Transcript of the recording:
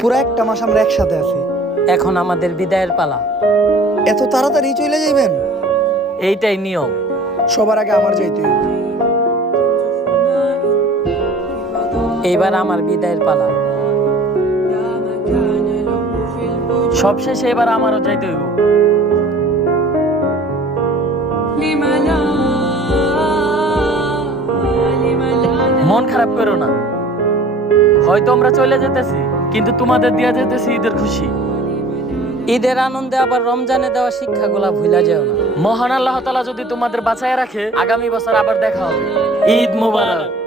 পুরো একটা মাস আমরা একসাথে আছি। এখন আমাদের বিদায়ের পালা। এত তাড়াতাড়ি চলে যাইবেন? এইটাই নিয়ম। সবার আগে আমার যাইতে হইব। এইবার আমার বিদায়ের পালা। সবশেষে এবার আমারও যাইতে হইব। মন খারাপ করো না, হয়তো আমরা চলে যেতেছি, কিন্তু তোমাদের দিয়া যেতেছি ঈদের খুশি। ঈদের আনন্দে আবার রমজানে দেওয়া শিক্ষাগুলা ভুলা যাও না। মহান আল্লাহ তাআলা যদি তোমাদের বাঁচায় রাখে, আগামী বছর আবার দেখা হবে। ঈদ মোবারক।